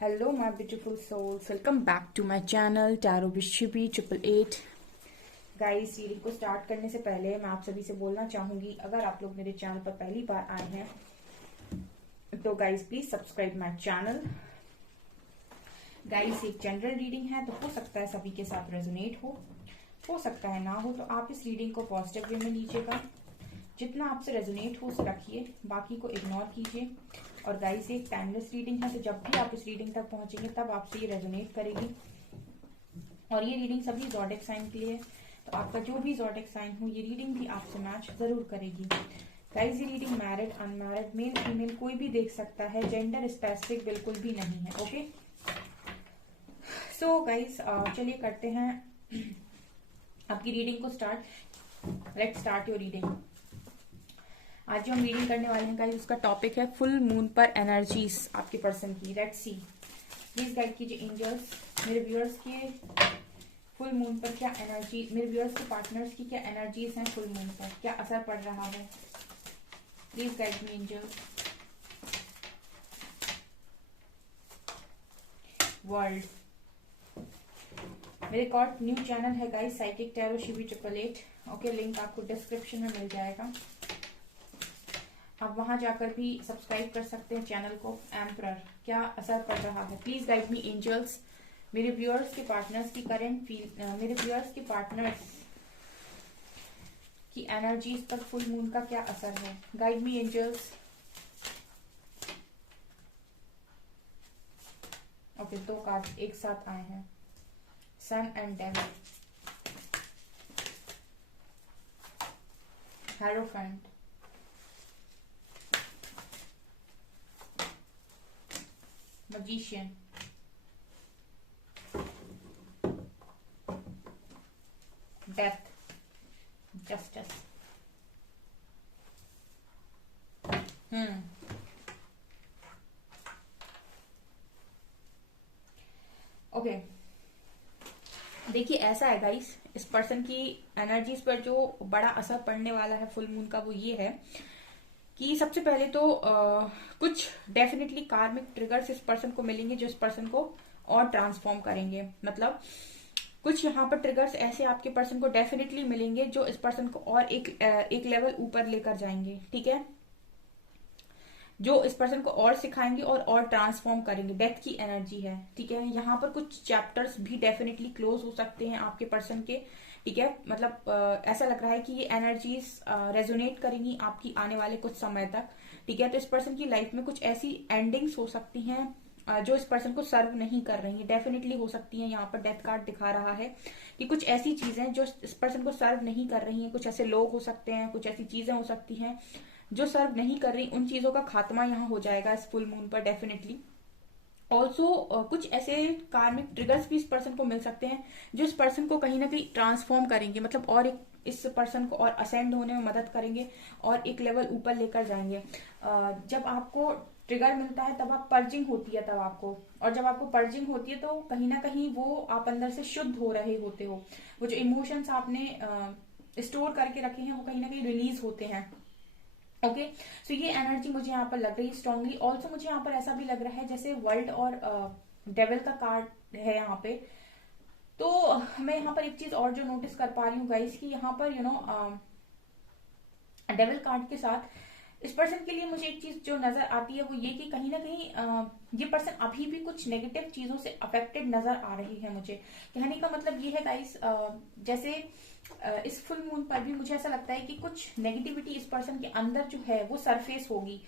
Hello, my beautiful souls. Welcome back to my channel Tarot Bishibi 888. Guys, reading को start करने से पहले मैं आप सभी से बोलना चाहूंगी, अगर आप लोग मेरे चैनल पर पहली बार आए हैं तो guys please subscribe my channel. Guys, एक जनरल रीडिंग है, तो हो सकता है सभी के साथ रेजोनेट हो सकता है ना हो, तो आप इस रीडिंग को पॉजिटिव वे में लीजिएगा। जितना आपसे रेजोनेट हो उसे रखिए, बाकी को इग्नोर कीजिए। और गाइस, एक टाइमलेस रीडिंग है, तो जब भी आप इस रीडिंग तक पहुंचेंगे तब आपसे ये रेजोनेट करेगी। और ये रीडिंग सभी ज़ोडिएक साइन के लिए है, तो आपका जो भी ज़ोडिएक साइन हो ये रीडिंग भी आपसे मैच जरूर करेगी। गाइस, ये reading married, unmarried, male female कोई भी देख सकता है, जेंडर स्पेसिफिक बिल्कुल भी नहीं है। ओके, सो गाइस चलिए करते हैं आपकी रीडिंग को start. Let's start your reading. आज जो हम रीडिंग करने वाले हैं गाइस, उसका टॉपिक है फुल मून पर एनर्जीज आपके पर्सन की। लेट्स सी, प्लीज गाइड कीजिए एंजल्स, मेरे व्यूअर्स के फुल मून पर क्या एनर्जी, मेरे व्यूअर्स के पार्टनर्स की क्या एनर्जीज हैं फुल मून पर, क्या असर पड़ रहा है। Please guide me angels. World, मेरे कॉर्ड न्यू चैनल है गाइस, साइकिक टैरो शिबी 888। ओके, लिंक आपको डिस्क्रिप्शन में मिल जाएगा, आप वहां जाकर भी सब्सक्राइब कर सकते हैं चैनल को। एम्परर, क्या असर पड़ रहा है, प्लीज गाइड मी एंजल्स। मेरे व्यूअर्स के पार्टनर्स की करंट फील, मेरे व्यूअर्स के पार्टनर्स की एनर्जीज पर फुल मून का क्या असर है। Guide me angels. ओके, दो कार्ड एक साथ आए हैं, sun and devil, hierophant, magician, death, justice। Okay, देखिए ऐसा है गाइस, इस पर्सन की एनर्जीज पर जो बड़ा असर पड़ने वाला है फुल मून का, वो ये है कि सबसे पहले तो कुछ डेफिनेटली कार्मिक ट्रिगर्स इस पर्सन को मिलेंगे जो इस पर्सन को और ट्रांसफॉर्म करेंगे। मतलब कुछ यहाँ पर ट्रिगर्स ऐसे आपके पर्सन को डेफिनेटली मिलेंगे जो इस पर्सन को और एक लेवल ऊपर लेकर जाएंगे। ठीक है, जो इस पर्सन को और सिखाएंगे और ट्रांसफॉर्म करेंगे। डेथ की एनर्जी है। ठीक है, यहाँ पर कुछ चैप्टर्स भी डेफिनेटली क्लोज हो सकते हैं आपके पर्सन के। ठीक है, मतलब ऐसा लग रहा है कि ये एनर्जीज रेजोनेट करेंगी आपकी आने वाले कुछ समय तक। ठीक है, तो इस पर्सन की लाइफ में कुछ ऐसी एंडिंग्स हो सकती हैं जो इस पर्सन को सर्व नहीं कर रही है, डेफिनेटली हो सकती है। यहाँ पर डेथ कार्ड दिखा रहा है कि कुछ ऐसी चीजें जो इस पर्सन को सर्व नहीं कर रही हैं, कुछ ऐसे लोग हो सकते हैं, कुछ ऐसी चीजें हो सकती हैं जो सर्व नहीं कर रही, उन चीजों का खात्मा यहाँ हो जाएगा इस फुल मून पर डेफिनेटली। ऑल्सो कुछ ऐसे कार्मिक ट्रिगर्स भी इस पर्सन को मिल सकते हैं जो इस पर्सन को कहीं ना कहीं ट्रांसफॉर्म करेंगे, मतलब और एक इस पर्सन को और असेंड होने में मदद करेंगे और एक लेवल ऊपर लेकर जाएंगे। जब आपको ट्रिगर मिलता है तब आप पर्जिंग होती है तब आपको, और जब आपको पर्जिंग होती है तो कहीं ना कहीं वो आप अंदर से शुद्ध हो रहे होते हो, वो जो इमोशंस आपने स्टोर करके रखे हैं वो कहीं ना कहीं रिलीज होते हैं। ओके, सो ये एनर्जी मुझे यहाँ पर लग रही है स्ट्रांगली। ऑल्सो मुझे यहाँ पर ऐसा भी लग रहा है जैसे वर्ल्ड और डेविल का कार्ड है यहाँ पे। तो मैं यहाँ पर एक चीज और जो नोटिस कर पा रही हूँ गाइस कि यहाँ पर डेविल कार्ड के साथ इस पर्सन के लिए मुझे एक चीज जो नजर आती है वो ये कि कहीं ना कहीं ये पर्सन अभी भी कुछ नेगेटिव चीजों से अफेक्टेड नजर आ रही है मुझे। कहने का मतलब ये है गाइस, जैसे इस फुल मून पर भी मुझे ऐसा लगता है कि कुछ नेगेटिविटी इस पर्सन के अंदर जो है वो सरफेस होगी।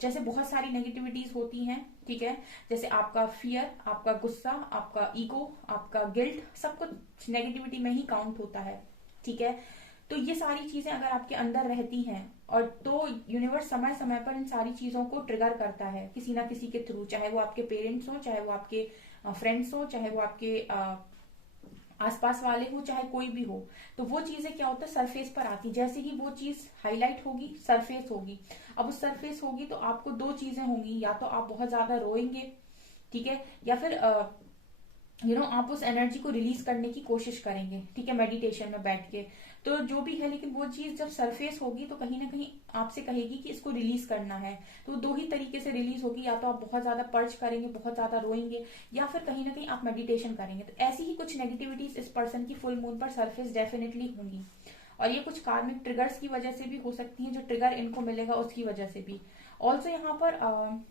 जैसे बहुत सारी नेगेटिविटीज होती हैं। ठीक है, जैसे आपका फियर, आपका गुस्सा, आपका ईगो, आपका गिल्ट, सब कुछ नेगेटिविटी में ही काउंट होता है। ठीक है, तो ये सारी चीजें अगर आपके अंदर रहती हैं और तो यूनिवर्स समय समय पर इन सारी चीजों को ट्रिगर करता है किसी ना किसी के थ्रू, चाहे वो आपके पेरेंट्स हो, चाहे वो आपके फ्रेंड्स हो, चाहे वो आपके आसपास वाले हो, चाहे कोई भी हो। तो वो चीजें क्या होता है सरफेस पर आती, जैसे ही वो चीज हाईलाइट होगी सरफेस होगी। अब उस सरफेस होगी तो आपको दो चीजें होंगी, या तो आप बहुत ज्यादा रोएंगे, ठीक है, या फिर आप उस एनर्जी को रिलीज करने की कोशिश करेंगे, ठीक है, मेडिटेशन में बैठ के। तो जो भी है, लेकिन वो चीज जब सरफेस होगी तो कहीं ना कहीं आपसे कहेगी कि इसको रिलीज करना है। तो दो ही तरीके से रिलीज होगी, या तो आप बहुत ज्यादा पर्च करेंगे, बहुत ज्यादा रोएंगे, या फिर कहीं ना कहीं आप मेडिटेशन करेंगे। तो ऐसी ही कुछ नेगेटिविटीज इस पर्सन की फुल मून पर सरफेस डेफिनेटली होंगी। और ये कुछ कार्मिक ट्रिगर्स की वजह से भी हो सकती है, जो ट्रिगर इनको मिलेगा उसकी वजह से भी। ऑल्सो यहाँ पर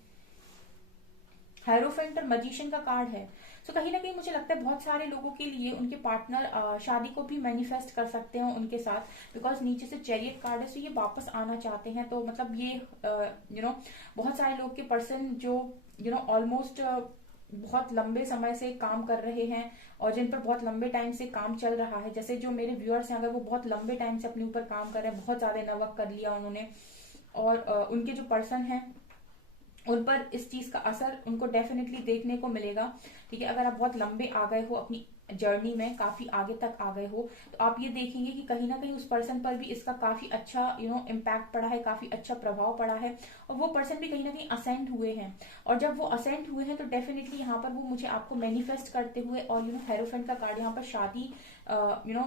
हेरोफेंट और मजिशियन का कार्ड है। सो कहीं ना कहीं मुझे लगता है बहुत सारे लोगों के लिए उनके पार्टनर शादी को भी मैनिफेस्ट कर सकते हैं उनके साथ, बिकॉज नीचे से चैरियट कार्ड है। सो ये वापस आना चाहते हैं। तो मतलब ये बहुत सारे लोग के पर्सन जो ऑलमोस्ट बहुत लंबे समय से काम कर रहे हैं, और जिन पर बहुत लंबे टाइम से काम चल रहा है, जैसे जो मेरे व्यूअर्स हैं, अगर वो बहुत लंबे टाइम से अपने ऊपर काम कर रहे हैं, बहुत ज्यादा नवक कर लिया उन्होंने, और उनके जो पर्सन है उन पर इस चीज का असर उनको डेफिनेटली देखने को मिलेगा। ठीक है, अगर आप बहुत लंबे आ गए हो अपनी जर्नी में, काफी आगे तक आ गए हो, तो आप ये देखेंगे कि कहीं ना कहीं उस पर्सन पर भी इसका काफी अच्छा इम्पैक्ट पड़ा है, काफी अच्छा प्रभाव पड़ा है, और वो पर्सन भी कहीं ना कहीं असेंड हुए हैं। और जब वो असेंड हुए हैं तो डेफिनेटली यहाँ पर वो मुझे आपको मैनिफेस्ट करते हुए, और हेरोफेंट का कार्ड यहाँ पर शादी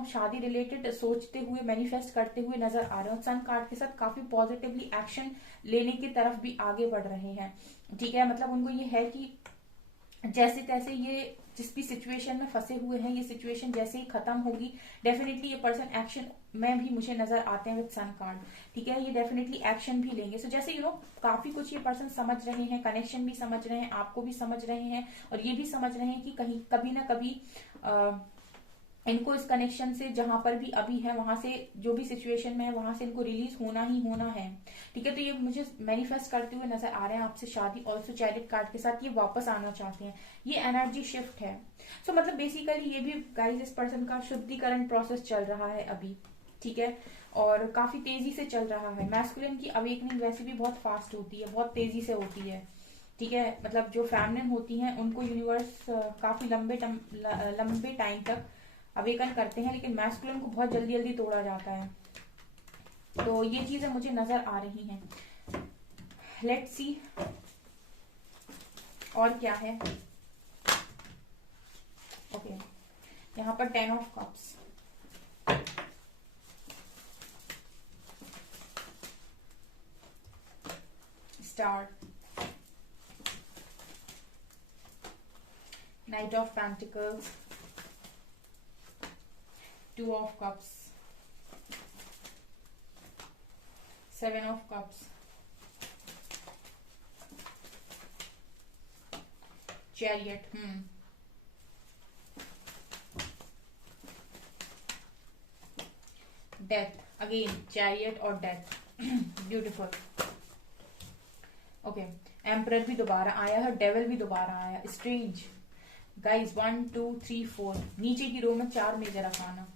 शादी रिलेटेड सोचते हुए, मैनिफेस्ट करते हुए नजर आ रहे हैं। सन कार्ड के साथ काफी पॉजिटिवली एक्शन लेने की तरफ भी आगे बढ़ रहे हैं। ठीक है, मतलब उनको ये है कि जैसे तैसे ये जिस भी सिचुएशन में फंसे हुए हैं, ये सिचुएशन जैसे ही खत्म होगी, डेफिनेटली ये पर्सन एक्शन में भी मुझे नजर आते हैं विद सन कार्ड। ठीक है, ये डेफिनेटली एक्शन भी लेंगे। सो जैसे काफी कुछ ये पर्सन समझ रहे हैं, कनेक्शन भी समझ रहे हैं, आपको भी समझ रहे हैं, और ये भी समझ रहे हैं कि कहीं कभी ना कभी इनको इस कनेक्शन से, जहां पर भी अभी है वहां से, जो भी सिचुएशन में है वहां से इनको रिलीज होना ही होना है। ठीक है, तो ये मुझे मैनिफेस्ट करते हुए नजर आ रहे हैं आपसे शादी। ऑल्सो चैरिट कार्ड के साथ ये वापस आना चाहते हैं, ये एनर्जी शिफ्ट है। सो मतलब बेसिकली ये भी गाइस इस पर्सन का शुद्धिकरण प्रोसेस चल रहा है अभी। ठीक है, और काफी तेजी से चल रहा है। मैस्कुलिन की अवेकनिंग वैसे भी बहुत फास्ट होती है, बहुत तेजी से होती है। ठीक है, मतलब जो फेमिनिन होती हैं उनको यूनिवर्स काफी लंबे टाइम तक अवेकन करते हैं, लेकिन मैस्कुलिन को बहुत जल्दी जल्दी तोड़ा जाता है। तो ये चीजें मुझे नजर आ रही हैं। लेट्स सी और क्या है। ओके, यहाँ पर 10 of cups, star, night of pentacles, 2 of cups, 7 of cups, chariot, death, again chariot और डेथ, ब्यूटिफुल। ओके, एम्परर भी दोबारा आया है, डेविल भी दोबारा आया, स्ट्रेंज। गाइस 1 2 3 4, नीचे की रो में 4 major arcana.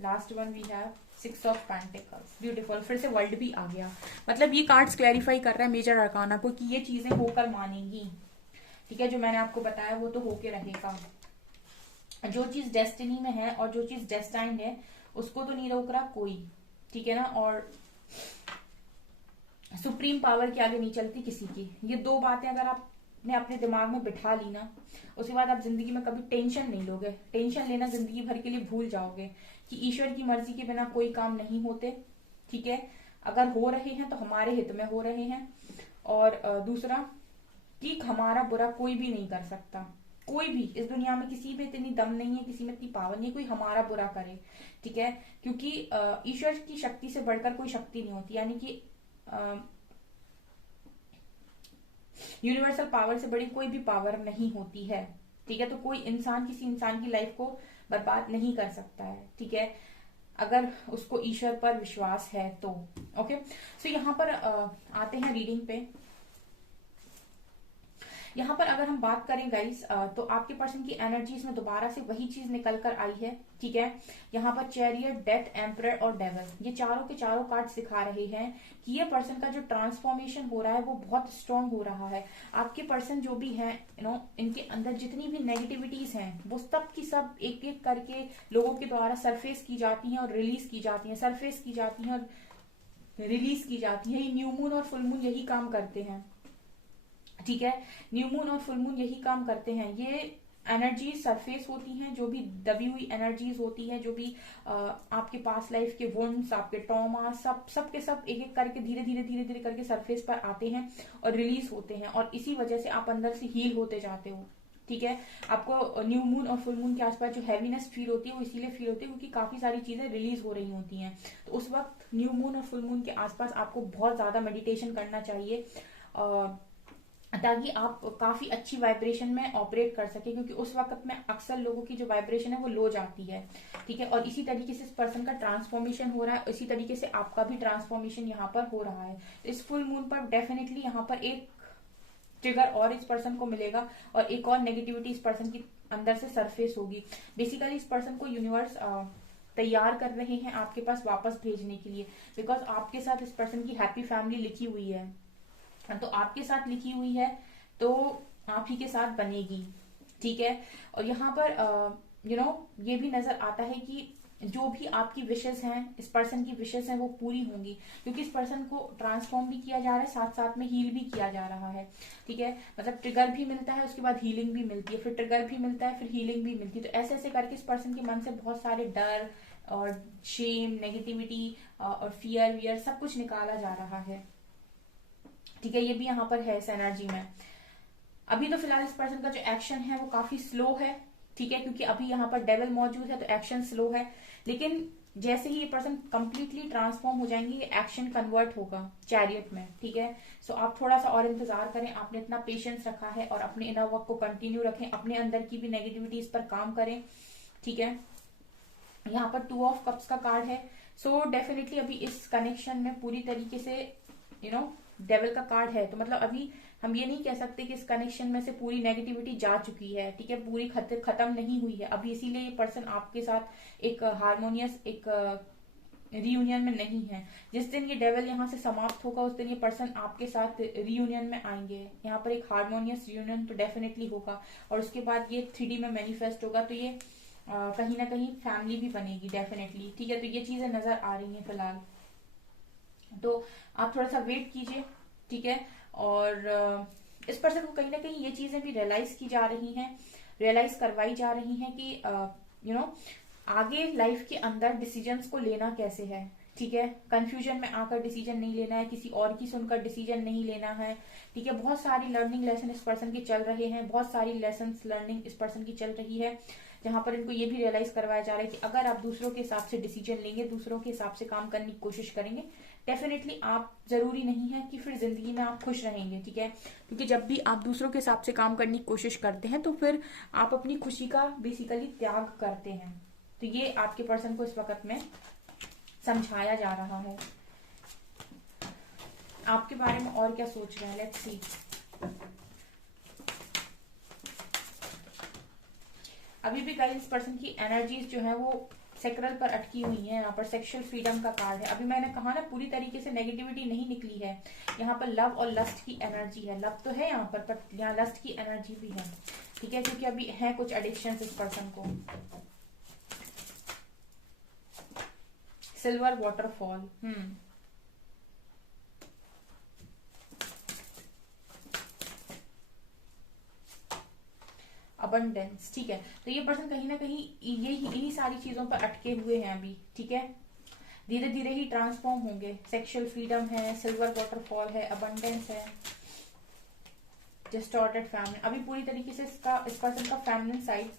Last one we have 6 of pentacles, beautiful. फिर से वर्ल्ड भी आ गया। मतलब ये कार्ड्स क्लैरिफाई कर रहा है मेजर अरकाना को कि ये चीजें होकर मानेंगी। ठीक है, जो मैंने आपको बताया वो तो होके रहेगा। जो चीज डेस्टिनी में है और जो चीज डेस्टाइन्ड है उसको तो नहीं रोक रहा कोई। ठीक है ना, और सुप्रीम पावर के आगे नहीं चलती किसी की। ये दो बातें अगर आपने अपने दिमाग में बिठा ली ना, उसके बाद आप जिंदगी में कभी टेंशन नहीं लोगे। टेंशन लेना जिंदगी भर के लिए भूल जाओगे कि ईश्वर की मर्जी के बिना कोई काम नहीं होते। ठीक है, अगर हो रहे हैं तो हमारे हित में हो रहे हैं। और दूसरा कि हमारा बुरा कोई भी नहीं कर सकता। कोई भी इस दुनिया में किसी में इतनी दम नहीं है, किसी में इतनी पावर नहीं है कोई हमारा बुरा करे। ठीक है, क्योंकि ईश्वर की शक्ति से बढ़कर कोई शक्ति नहीं होती, यानी कि यूनिवर्सल पावर से बड़ी कोई भी पावर नहीं होती है। ठीक है, तो कोई इंसान किसी इंसान की लाइफ को बर्बाद नहीं कर सकता है। ठीक है, अगर उसको ईश्वर पर विश्वास है तो। ओके, सो यहाँ पर आते हैं रीडिंग पे। यहाँ पर अगर हम बात करें गाइस, तो आपके पर्सन की एनर्जीज में दोबारा से वही चीज निकल कर आई है। ठीक है, यहाँ पर चैरियट, डेथ, एम्परर और डेविल, ये चारों के चारों कार्ड सिखा रहे हैं कि ये पर्सन का जो ट्रांसफॉर्मेशन हो रहा है वो बहुत स्ट्रांग हो रहा है। आपके पर्सन जो भी है इनके अंदर जितनी भी नेगेटिविटीज हैं वो सब की सब एक एक करके लोगों के द्वारा सरफेस की जाती हैं और रिलीज की जाती हैं, सरफेस की जाती हैं और रिलीज की जाती है। ये न्यू मून और फुल मून यही काम करते हैं। ठीक है। न्यू मून और फुल मून यही काम करते हैं। ये एनर्जी सरफेस होती हैं, जो भी दबी हुई एनर्जीज होती है, जो भी आपके पास लाइफ के वुंड्स, आपके ट्रॉमा, सब के सब एक एक करके धीरे धीरे धीरे धीरे करके सरफेस पर आते हैं और रिलीज होते हैं, और इसी वजह से आप अंदर से हील होते जाते हो। ठीक है। आपको न्यू मून और फुल मून के आसपास जो हैवीनेस फील होती है वो इसीलिए फील होती है क्योंकि काफी सारी चीजें रिलीज हो रही होती हैं। तो उस वक्त न्यू मून और फुल मून के आसपास आपको बहुत ज्यादा मेडिटेशन करना चाहिए, ताकि आप काफी अच्छी वाइब्रेशन में ऑपरेट कर सके, क्योंकि उस वक्त में अक्सर लोगों की जो वाइब्रेशन है वो लो जाती है। ठीक है। और इसी तरीके से इस पर्सन का ट्रांसफॉर्मेशन हो रहा है, इसी तरीके से आपका भी ट्रांसफॉर्मेशन यहाँ पर हो रहा है। तो इस फुल मून पर डेफिनेटली यहाँ पर एक ट्रिगर और इस पर्सन को मिलेगा, और एक और नेगेटिविटी इस पर्सन की अंदर से सरफेस होगी। बेसिकली इस पर्सन को यूनिवर्स तैयार कर रहे हैं आपके पास वापस भेजने के लिए, बिकॉज आपके साथ इस पर्सन की हैप्पी फैमिली लिखी हुई है। तो आपके साथ लिखी हुई है तो आप ही के साथ बनेगी। ठीक है। और यहाँ पर ये भी नजर आता है कि जो भी आपकी विशेष हैं, इस पर्सन की विशेष हैं, वो पूरी होंगी, क्योंकि इस पर्सन को ट्रांसफॉर्म भी किया जा रहा है, साथ साथ में हील भी किया जा रहा है। ठीक है। मतलब ट्रिगर भी मिलता है, उसके बाद हीलिंग भी मिलती है, फिर ट्रिगर भी मिलता है, फिर हीलिंग भी मिलती है। तो ऐसे ऐसे करके इस पर्सन के मन से बहुत सारे डर और शेम, नेगेटिविटी और फियर वियर सब कुछ निकाला जा रहा है। ठीक है। ये भी यहाँ पर है इस एनर्जी में। अभी तो फिलहाल इस पर्सन का जो एक्शन है वो काफी स्लो है। ठीक है। क्योंकि अभी यहाँ पर डेविल मौजूद है तो एक्शन स्लो है, लेकिन जैसे ही ये पर्सन कंप्लीटली ट्रांसफॉर्म हो जाएंगे ये एक्शन कन्वर्ट होगा चैरियट में। ठीक है। सो आप थोड़ा सा और इंतजार करें, आपने इतना पेशेंस रखा है, और अपने इनर वर्क को कंटिन्यू रखें, अपने अंदर की भी नेगेटिविटी इस पर काम करें। ठीक है। यहाँ पर 2 ऑफ कप्स का कार्ड है। सो डेफिनेटली अभी इस कनेक्शन में पूरी तरीके से डेविल का कार्ड है, तो मतलब अभी हम ये नहीं कह सकते कि इस कनेक्शन में से पूरी नेगेटिविटी जा चुकी है। ठीक है। पूरी खत्म नहीं हुई है अभी, इसीलिए ये पर्सन आपके साथ एक हार्मोनियस एक रियूनियन में नहीं है। जिस दिन ये डेविल यहाँ से समाप्त होगा उस दिन ये पर्सन आपके साथ रियूनियन में आएंगे। यहाँ पर एक हार्मोनियस रियूनियन तो डेफिनेटली होगा, और उसके बाद ये 3D में मैनिफेस्ट होगा, तो ये कहीं ना कहीं फैमिली भी बनेगी डेफिनेटली। ठीक है। तो ये चीजें नजर आ रही हैं फिलहाल, तो आप थोड़ा सा वेट कीजिए। ठीक है। और इस पर्सन को कहीं ना कहीं ये चीजें भी रियलाइज की जा रही हैं, रियलाइज करवाई जा रही हैं कि आगे लाइफ के अंदर डिसीजंस को लेना कैसे है। ठीक है। कंफ्यूजन में आकर डिसीजन नहीं लेना है, किसी और की सुनकर डिसीजन नहीं लेना है। ठीक है। बहुत सारी लर्निंग लेसन इस पर्सन के चल रहे हैं, बहुत सारी लेसन लर्निंग इस पर्सन की चल रही है, जहां पर इनको ये भी रियलाइज करवाया जा रहा है कि अगर आप दूसरों के हिसाब से डिसीजन लेंगे, दूसरों के हिसाब से काम करने की कोशिश करेंगे, डेफिनेटली आप जरूरी नहीं है कि फिर जिंदगी में आप खुश रहेंगे। ठीक है। क्योंकि जब भी आप दूसरों के हिसाब से काम करने की कोशिश करते हैं तो फिर आप अपनी खुशी का बेसिकली त्याग करते हैं। तो ये आपके पर्सन को इस वक्त में समझाया जा रहा है। आपके बारे में और क्या सोच रहे हैं, लेट्स सी। अभी भी गाइस इस पर्सन की एनर्जीज जो है वो सेक्रल पर अटकी हुई है। यहाँ पर सेक्सुअल फ्रीडम का कार्ड है। अभी मैंने कहा ना पूरी तरीके से नेगेटिविटी नहीं निकली है। यहाँ पर लव और लस्ट की एनर्जी है। लव तो है यहाँ पर यहाँ लस्ट की एनर्जी भी है। ठीक है। क्योंकि अभी है कुछ एडिक्शन इस पर्सन को। Silver waterfall. अबंडेंस। ठीक है। तो ये पर्सन कहीं ना कहीं इन्हीं सारी चीजों पर अटके हुए हैं अभी। ठीक है। धीरे धीरे ही ट्रांसफॉर्म होंगे। सेक्सुअल फ्रीडम है, सिल्वर वाटरफॉल है, अबंडेंस है, डिस्टॉर्टेड फैमिली। अभी पूरी तरीके से इस पर्सन का फैमिली साइड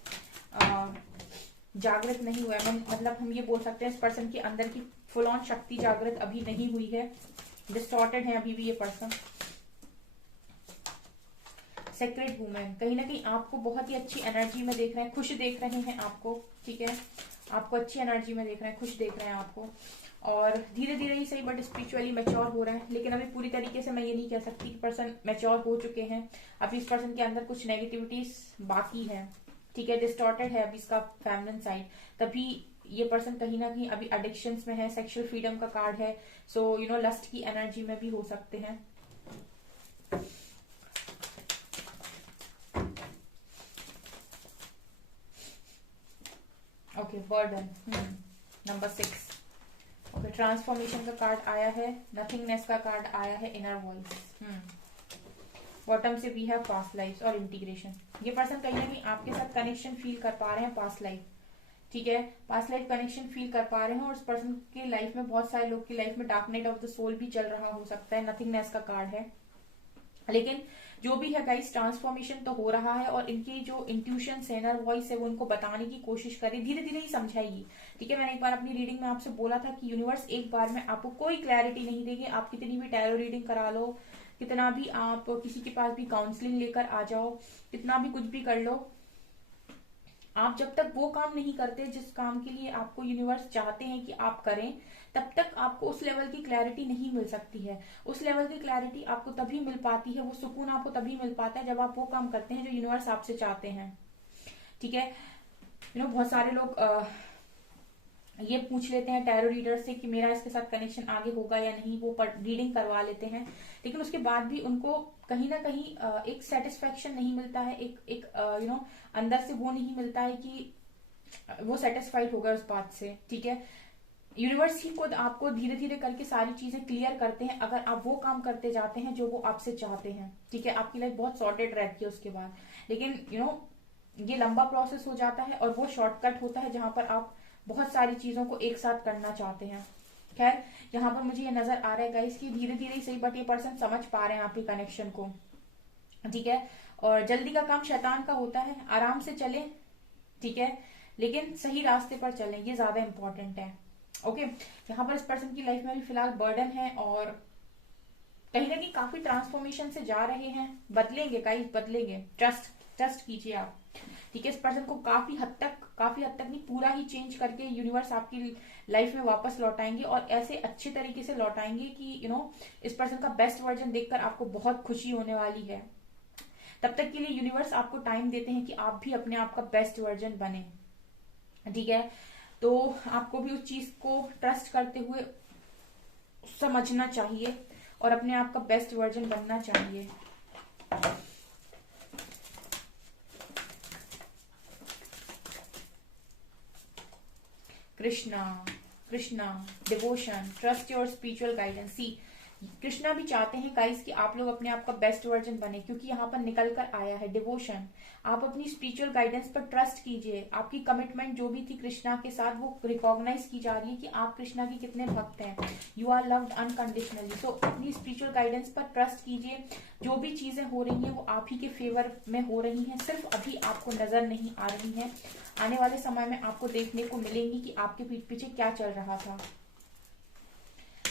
जागृत नहीं हुआ है। मतलब हम ये बोल सकते हैं इस पर्सन के अंदर की फुल ऑन शक्ति जागृत अभी नहीं हुई है। डिस्टॉर्टेड है अभी भी ये पर्सन। सेक्रेट वुमेन, कहीं ना कहीं आपको बहुत ही अच्छी एनर्जी में देख रहे हैं, खुश देख रहे हैं आपको। ठीक है। आपको अच्छी एनर्जी में देख रहे हैं, खुश देख रहे हैं आपको, और धीरे धीरे ही सही बट स्पिरिचुअली मैच्योर हो रहे हैं। लेकिन अभी पूरी तरीके से मैं ये नहीं कह सकती कि पर्सन मैच्योर हो चुके हैं। अभी इस पर्सन के अंदर कुछ नेगेटिविटीज बाकी है। ठीक है। डिस्टॉर्टेड है अभी इसका फेमिनिन साइड, तभी ये पर्सन कहीं ना कहीं अभी एडिक्शंस में है। सेक्सुअल फ्रीडम का कार्ड है, सो लस्ट की एनर्जी में भी हो सकते हैं। Okay. Burden number 6। Okay. Transformation का कार्ड आया है, नथिंगनेस का कार्ड आया है, इनर वॉइस। बॉटम से वी हैव पास्ट लाइफ और इंटीग्रेशन। ये पर्सन कहीं ना कहीं आपके साथ कनेक्शन फील कर पा रहे हैं पास्ट लाइफ, ठीक है, पास्ट लाइफ कनेक्शन फील कर पा रहे हैं। और इस पर्सन की लाइफ में, बहुत सारे लोग की लाइफ में dark night of the soul भी चल रहा हो सकता है, नथिंगनेस का कार्ड है। लेकिन जो भी है गाइस, ट्रांसफॉर्मेशन तो हो रहा है और इनकी जो इंट्यूशन इनर वॉइस है वो उनको बताने की कोशिश करे, धीरे धीरे ही समझाएगी, ठीक है। मैंने एक बार अपनी रीडिंग में आपसे बोला था कि यूनिवर्स एक बार में आपको कोई क्लैरिटी नहीं देगी। आप कितनी भी टैरो रीडिंग करा लो, कितना भी आप किसी के पास भी काउंसलिंग लेकर आ जाओ, कितना भी कुछ भी कर लो, आप जब तक वो काम नहीं करते जिस काम के लिए आपको यूनिवर्स चाहते हैं कि आप करें, तब तक आपको उस लेवल की क्लैरिटी नहीं मिल सकती है। उस लेवल की क्लैरिटी आपको तभी मिल पाती है, वो सुकून आपको तभी मिल पाता है जब आप वो काम करते हैं जो यूनिवर्स आपसे चाहते हैं, ठीक है। बहुत सारे लोग ये पूछ लेते हैं टैरो रीडर से कि मेरा इसके साथ कनेक्शन आगे होगा या नहीं, वो रीडिंग करवा लेते हैं, लेकिन उसके बाद भी उनको कहीं ना कहीं एक सेटिस्फेक्शन नहीं मिलता है, एक अंदर से वो नहीं मिलता है कि वो सेटिस्फाइड होगा उस बात से, ठीक है। यूनिवर्स ही खुद आपको धीरे धीरे करके सारी चीजें क्लियर करते हैं अगर आप वो काम करते जाते हैं जो वो आपसे चाहते हैं, ठीक है। आपकी लाइफ बहुत सॉर्टेड रहती है उसके बाद, लेकिन ये लंबा प्रोसेस हो जाता है और वो शॉर्टकट होता है जहां पर आप बहुत सारी चीजों को एक साथ करना चाहते हैं। खैर, यहाँ पर मुझे ये नजर आ रहा है गाइस कि धीरे धीरे ही सही, बट ये पर्सन समझ पा रहे हैं आपके कनेक्शन को, ठीक है। और जल्दी का काम शैतान का होता है, आराम से चले, ठीक है, लेकिन सही रास्ते पर चलें, ये ज्यादा इंपॉर्टेंट है। ओके, यहाँ पर इस पर्सन की लाइफ में भी फिलहाल बर्डन है और कहीं ना कहीं काफी ट्रांसफॉर्मेशन से जा रहे हैं, बदलेंगे गाइस, बदलेंगे, ट्रस्ट कीजिए आप, ठीक है। इस पर्सन को काफी हद तक नहीं, पूरा ही चेंज करके यूनिवर्स आपकी लाइफ में वापस लौटाएंगे और ऐसे अच्छे तरीके से लौटाएंगे कि इस पर्सन का बेस्ट वर्जन देखकर आपको बहुत खुशी होने वाली है। तब तक के लिए यूनिवर्स आपको टाइम देते हैं कि आप भी अपने आप का बेस्ट वर्जन बने, ठीक है। तो आपको भी उस चीज को ट्रस्ट करते हुए समझना चाहिए और अपने आप का बेस्ट वर्जन बनना चाहिए। Krishna, devotion, trust your spiritual guidance. See, Krishna भी चाहते हैं गाइस कि आप लोग अपने आप का बेस्ट वर्जन बने, क्योंकि यहाँ पर निकल कर आया है डिवोशन। आप अपनी स्पिरिचुअल गाइडेंस पर ट्रस्ट कीजिए, आपकी कमिटमेंट जो भी थी कृष्णा के साथ वो रिकॉग्नाइज की जा रही है कि आप कृष्णा के कितने भक्त हैं, यू आर लव्ड अनकंडीशनली। तो अपनी स्पिरिचुअल गाइडेंस पर ट्रस्ट कीजिए, जो भी चीजें हो रही हैं वो आप ही के फेवर में हो रही हैं, सिर्फ अभी आपको नजर नहीं आ रही है, आने वाले समय में आपको देखने को मिलेंगी कि आपके पीठ पीछे क्या चल रहा था।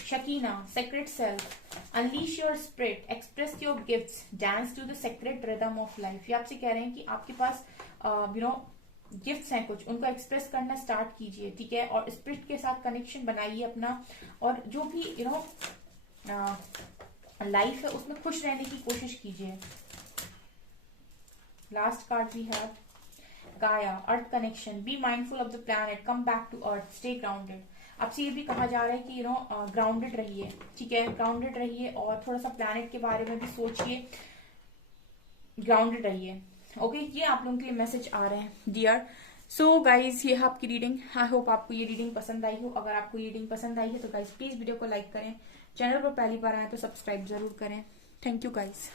Shekinah, secret self, unleash your spirit, express your gifts, dance to the secret rhythm of life. ये आपसे कह रहे हैं कि आपके पास गिफ्ट्स हैं कुछ, उनको एक्सप्रेस करना स्टार्ट कीजिए, ठीक है। और स्पिरिट के साथ कनेक्शन बनाइए अपना, और जो भी लाइफ है उसमें खुश रहने की कोशिश कीजिए। Last card we have Gaia, earth connection, be mindful of the planet, come back to earth, stay grounded. आपसे ये भी कहा जा रहा है कि ग्राउंडेड रहिए, ठीक है, ग्राउंडेड रहिए और थोड़ा सा प्लैनेट के बारे में भी सोचिए, ग्राउंडेड रहिए। ओके, ये आप लोगों के लिए मैसेज आ रहे हैं डियर। सो गाइज, ये है आपकी रीडिंग। आई होप आपको ये रीडिंग पसंद आई हो। अगर आपको ये रीडिंग पसंद आई है तो गाइज प्लीज वीडियो को लाइक करें, चैनल पर पहली बार आए तो सब्सक्राइब जरूर करें। Thank you guys.